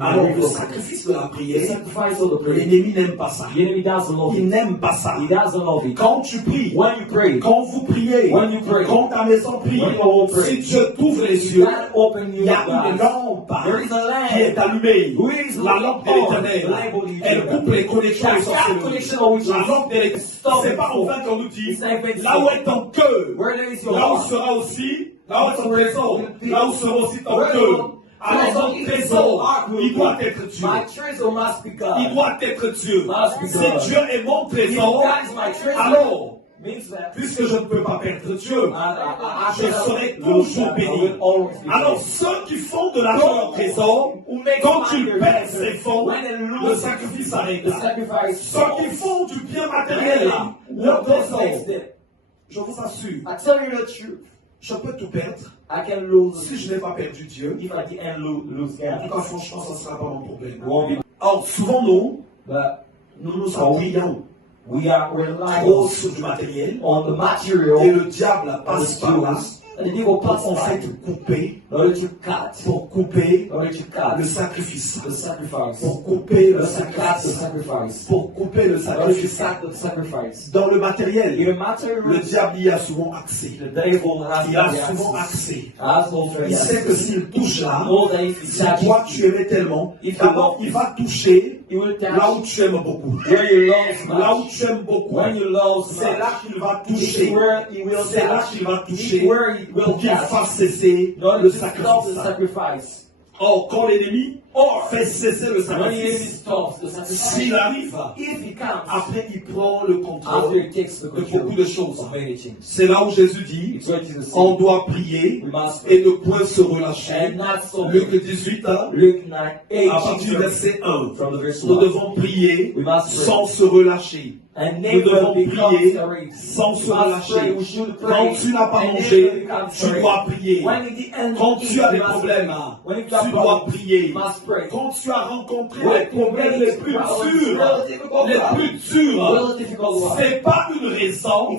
Alors, le sacrifice de la prière, l'ennemi n'aime pas ça. Il n'aime pas ça. Quand tu pries, quand vous priez, quand ta maison prie, si Dieu t'ouvre les yeux, il y a une lampe qui est allumée. La lampe de l'éternel, elle coupe les connexions essentielles. La lampe de l'éternel, c'est pas en vain qu'on nous dit, là où est ton cœur, là où sera aussi, là où est ton trésor, là où sera aussi ton cœur. Alors ton trésor, il doit être Dieu. Il doit être Dieu. Si Dieu est mon trésor, alors, puisque je ne peux pas perdre Dieu, je serai toujours béni. Alors ceux qui font de l'argent un trésor, quand ils perdent ses fonds, le sacrifice s'arrête. Ceux qui font du bien matériel, leur trésor, je vous assure, je peux tout perdre si je n'ai pas perdu Dieu. En tout cas, franchement, ça ne sera pas mon problème. Or, souvent, nous nous appuyons trop sur du matériel et le diable passe par là pour en fait couper, pour couper le sacrifice, pour couper le sacrifice, pour couper le sacrifice. Dans le matériel, le diable y a souvent accès. Il a souvent accès. Il sait que s'il touche là, si toi tu aimais tellement, d'abord il va toucher là où tu aimes beaucoup. Là où tu aimes beaucoup, c'est là qu'il va toucher. C'est là qu'il va toucher pour qu'il fasse cesser le sacrifice. Or, quand l'ennemi fait cesser le sacrifice, s'il arrive, après il prend le contrôle de beaucoup de choses. C'est là où Jésus dit, on doit prier et ne point se relâcher. Luc 18, à partir du verset 1, nous devons prier sans se relâcher. Nous devons prier sans se relâcher. Quand tu n'as pas mangé, tu dois prier. Quand tu as des problèmes, tu dois prier. Quand tu as rencontré les problèmes les plus durs, c'est pas une raison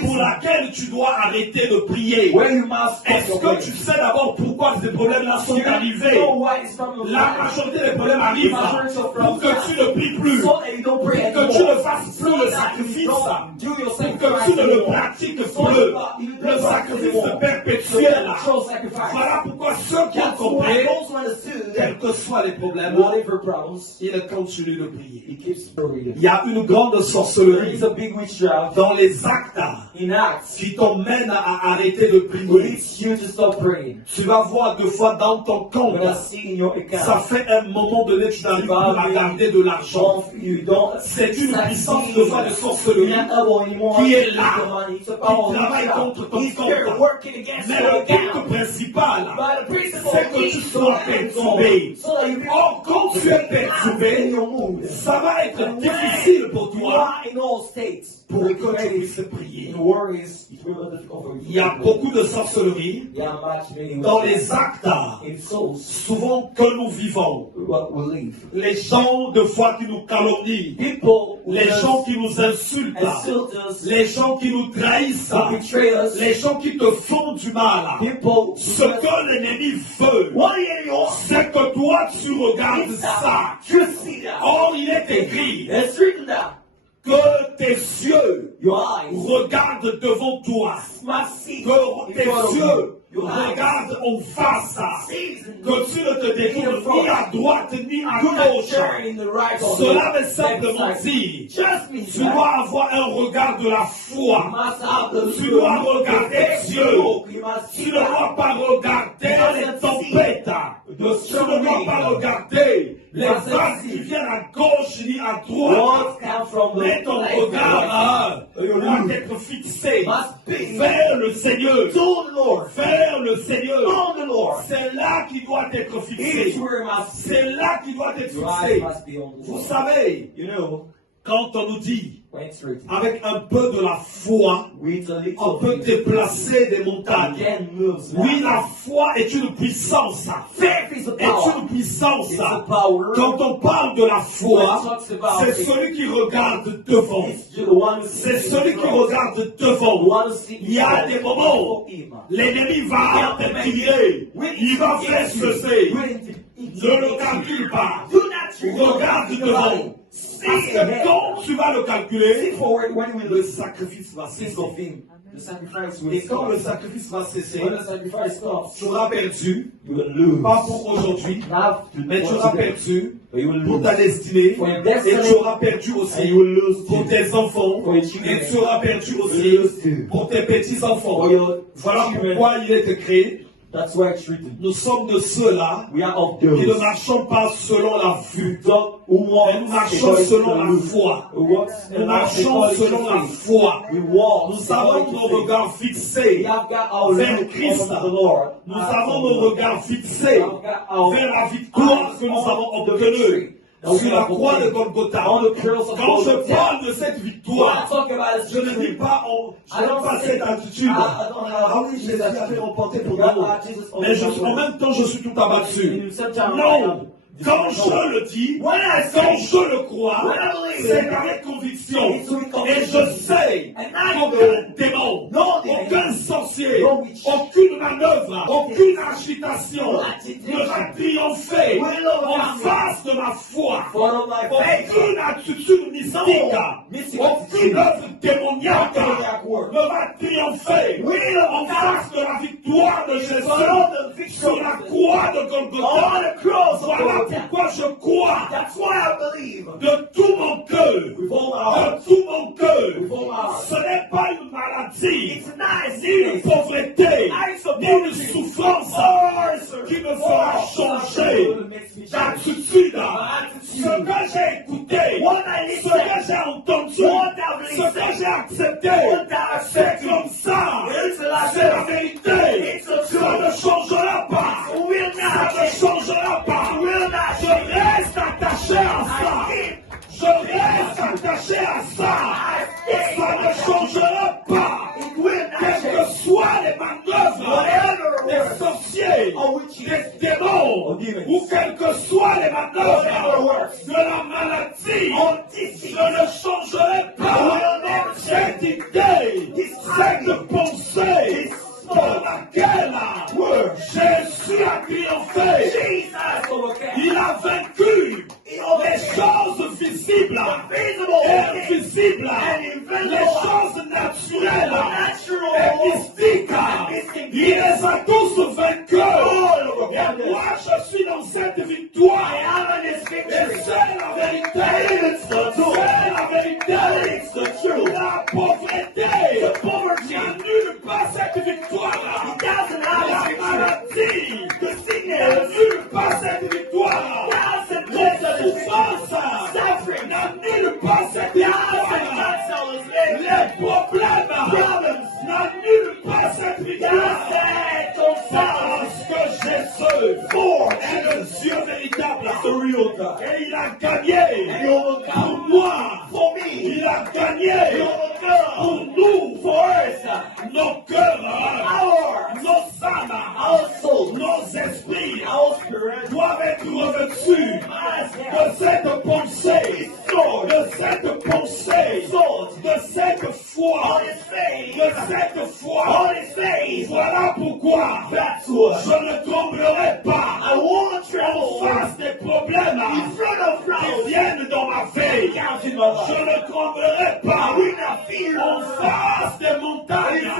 pour laquelle tu dois arrêter de prier. Est-ce que tu sais d'abord pourquoi ces problèmes-là sont arrivés? La majorité des problèmes arrivent pour que tu ne pries plus, pour que tu ne fasses plus le sacrifice, pour que tu ne le pratiques plus, le sacrifice perpétuel. Voilà pourquoi ceux qui ont compris, quels que soient les problèmes, ils continuent de prier. Il y a une grande sorcellerie dans les actes qui t'emmènent à arrêter de prier. Tu vas voir deux fois dans ton compte, ça fait un moment donné tu n'arrives plus à garder de l'argent. C'est une puissance de foi de sorcellerie qui est là, qui travaille contre ton compte. Mais le but principal, c'est que tu sois perturbé. Or, quand tu es perturbé, ça va être difficile pour toi pour que tu puisses prier. Il y a beaucoup de sorcellerie dans les actes, souvent que nous vivons. Les gens de foi qui nous calomnient, les gens qui nous insultent, les gens qui nous trahissent, les gens qui te font du mal. Ce que l'ennemi veut, c'est que toi tu regardes ça. Or, il est écrit que tes yeux regardent devant toi, que tes yeux regardent en face, que tu ne te détournes ni à droite ni à gauche. Cela veut simplement dire, tu dois avoir un regard de la foi. Tu dois regarder Dieu. Tu ne dois pas regarder les tempêtes. Tu ne dois pas regarder les vagues qui viennent à gauche ni à droite. Mais ton regard doit être fixé vers le Seigneur. Vers le Seigneur. C'est là qu'il doit être fixé. C'est là qu'il doit être fixé. Vous savez, quand on nous dit, avec un peu de la foi, on peut déplacer des montagnes. Oui, la foi est une puissance. Est une puissance. Quand on parle de la foi, c'est celui qui regarde devant. C'est celui qui regarde devant. Il y a des moments, l'ennemi va te tirer. Il va faire ceci. Ne le calcule pas. Regarde devant. Parce que quand tu vas le calculer, le sacrifice va cesser. Et quand le sacrifice va cesser, tu auras perdu, pas pour aujourd'hui, mais tu auras perdu pour ta destinée, et tu auras perdu aussi pour tes enfants, et tu auras perdu aussi pour tes petits-enfants. Voilà pourquoi il est créé. Nous sommes de ceux-là qui ne marchons pas selon la vue, mais nous marchons selon la foi. Nous marchons selon la foi. Nous avons nos regards fixés vers Christ. Nous avons nos regards fixés vers la victoire que nous avons obtenue sur la croix de Golgotha. Quand je parle de cette victoire, je ne dis pas, je n'ai pas cette attitude. Ah oui, Jésus a fait remporter pour nous. Mais en même temps, je suis tout abattu. Non! Quand je le dis, quand je le crois, c'est avec conviction. Et je sais qu'aucun démon, aucun sorcier, aucune manœuvre, aucune agitation ne va triompher en face de ma foi. Aucune attitude mystique, aucune œuvre démoniaque ne va triompher en face de la victoire de Jésus sur la croix de Golgotha. Voilà pourquoi je crois de tout mon cœur, de tout mon cœur. Ce n'est pas une maladie, ni une pauvreté, ni une souffrance qui me fera changer d'attitude. Ce que j'ai écouté, ce que j'ai entendu, ce que j'ai accepté, c'est comme ça. C'est la vérité. Ça ne changera pas. Ça ne changera pas. Je reste attaché à ça. Je reste attaché à ça. Ça ne changera pas. Quelles que soient les manœuvres des sorciers, des démons, ou quelles que soient les manœuvres de la maladie, je ne changerai pas cette idée, cette pensée pour laquelle Jésus a triomphé. Il a vaincu les choses visibles et invisibles, les choses naturelles et mystiques. Il les a tous vaincus. Et moi, je suis dans cette victoire. Et c'est la vérité. C'est la vérité. La pauvreté n'annule pas cette victoire. La maladie n'annule pas cette victoire. Les souffrances n'annulent pas cette victoire. Les problèmes n'annulent pas cette victoire. Parce que Jésus est le Dieu véritable. Et il a gagné pour moi. Il a gagné pour nous. Nos cœurs, nos âmes, nos esprits doivent être revêtus de cette pensée, de cette foi, Voilà pourquoi je ne tremblerai pas en face des problèmes qui viennent dans ma vie. Je ne tremblerai pas en face des montagnes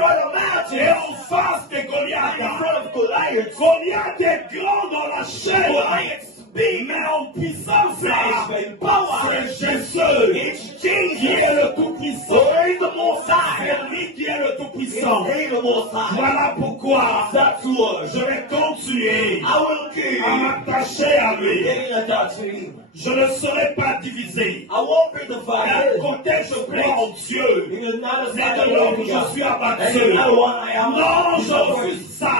et en face des Goliaths. Goliath est grand dans la chair, mais en puissance, c'est Jésus qui est le Tout-Puissant. C'est lui qui est le Tout-Puissant. Voilà pourquoi je vais continuer à m'attacher à lui. Je ne serai pas divisé. D'un côté, je crois en Dieu, mais de l'autre, je suis abattu. Non, je refuse ça.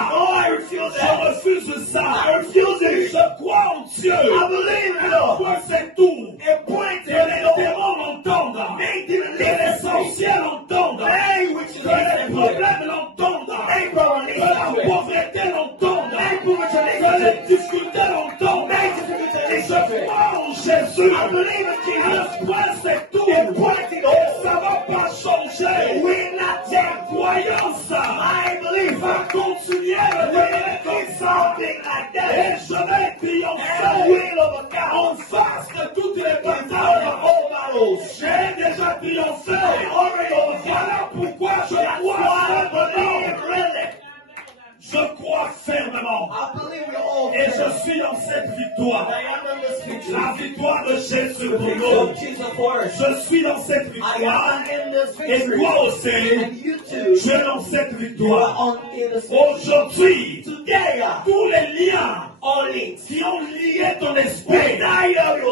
Je refuse ça. Je crois en Dieu. Un point, c'est tout. Que les démons l'entendent. Que les sorciers l'entendent. Que les problèmes l'entendent. Que la pauvreté l'entende. Que les difficultés l'entendent. Je crois en Jésus. Un point, c'est tout. Et ça ne va pas changer. La croyance va continuer à devenir comme ça. Et je vais triompher. La victoire de Jésus pour nous. Je suis dans cette victoire. Et toi aussi, tu es dans cette victoire. Aujourd'hui, tous les liens qui ont lié ton esprit,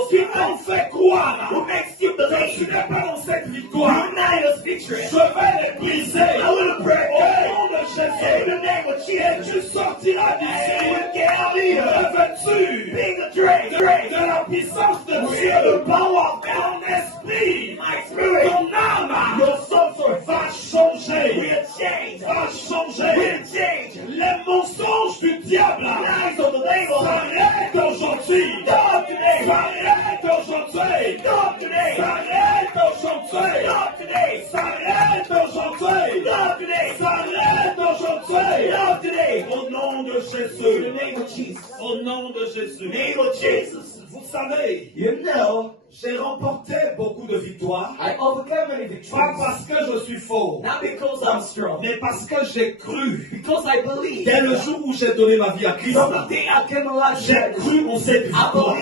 qui t'ont fait croire que tu n'es pas dans cette victoire, je vais les briser. Au nom de Jésus, et tu sortiras d'ici revêtu de la puissance de Dieu, ton esprit, ton âme va changer. Va changer. Les mensonges du diable s'arrêtent aujourd'hui. S'arrêtent aujourd'hui. S'arrêtent aujourd'hui. S'arrête aujourd'hui. S'arrête aujourd'hui. Au nom de Jésus. Au nom de Jésus. Vous savez, j'ai remporté beaucoup de victoires. Pas parce que je suis fort, mais parce que j'ai cru. Dès le jour où j'ai donné ma vie à Christ, j'ai cru en cette victoire.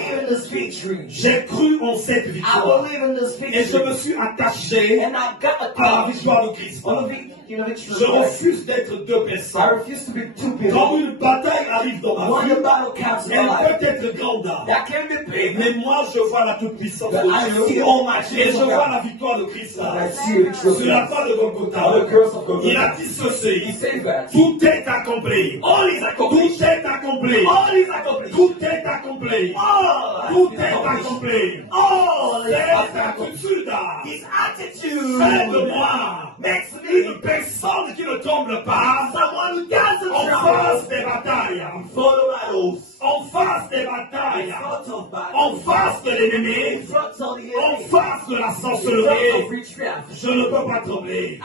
J'ai cru en cette victoire. Et je me suis attaché à la victoire de Christ. Je refuse d'être deux personnes. Quand une bataille arrive dans ma vie, elle peut être grande. Mais moi, je vois la toute-puissance de Dieu. Et je vois la victoire de Christ sur la croix de Golgotha. Il a dit ceci. Tout est accompli. Tout est accompli. Tout est accompli. Tout est accompli. Cette attitude fait de moi une personne qui ne tremble pas en face des batailles. En face des batailles. En face de l'ennemi. En face de la sorcellerie. Je ne peux pas trembler.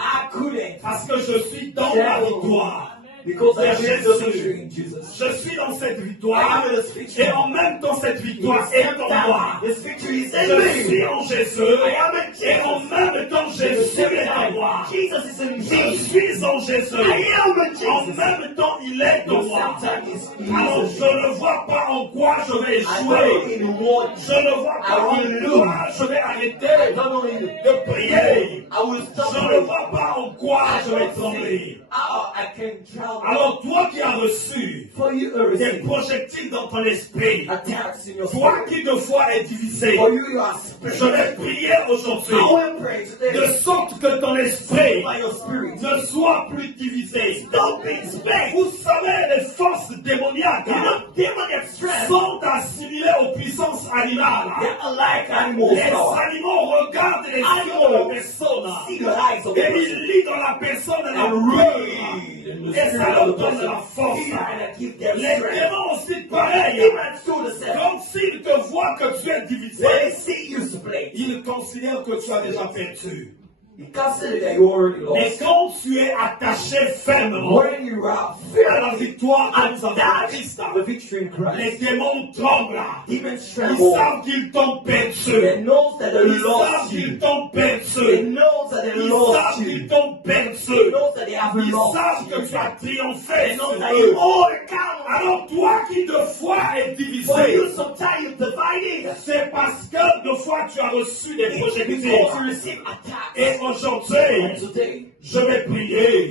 Parce que je suis dans la victoire. Je suis dans cette victoire et en même temps cette victoire est en moi. Je suis en Jésus et en même temps Jésus est en moi. Je suis en Jésus. En même temps il est en moi. Alors je ne vois pas en quoi je vais échouer. Je ne vois pas en quoi je vais arrêter de prier. Je ne vois pas en quoi je vais trembler. Alors toi qui as reçu des projectiles dans ton esprit, toi qui de foi est divisé, je vais prier aujourd'hui de sorte que ton esprit ne soit plus divisé. Vous savez, les forces démoniaques sont assimilées aux puissances animales. Les animaux regardent les yeux de la personne et ils lisent dans la personne la peur. Et ça leur donne la force. Les démons aussi pareil. Comme s'ils te voient que tu es divisé, ils considèrent que tu as déjà perdu. Mais quand tu es attaché fermement à la victoire de Christ, les démons tremblent. Ils savent qu'ils t'ont perdu. Ils savent qu'ils t'ont perdu. Ils savent qu'ils t'ont perdu. Ils savent que tu as triomphé sur eux. Alors toi qui de foi est divisé, c'est parce que de foi tu as reçu des projectiles. Et aujourd'hui, je vais prier.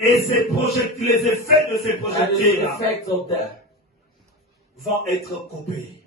Et ces projectiles, les effets de ces projectiles vont être coupés.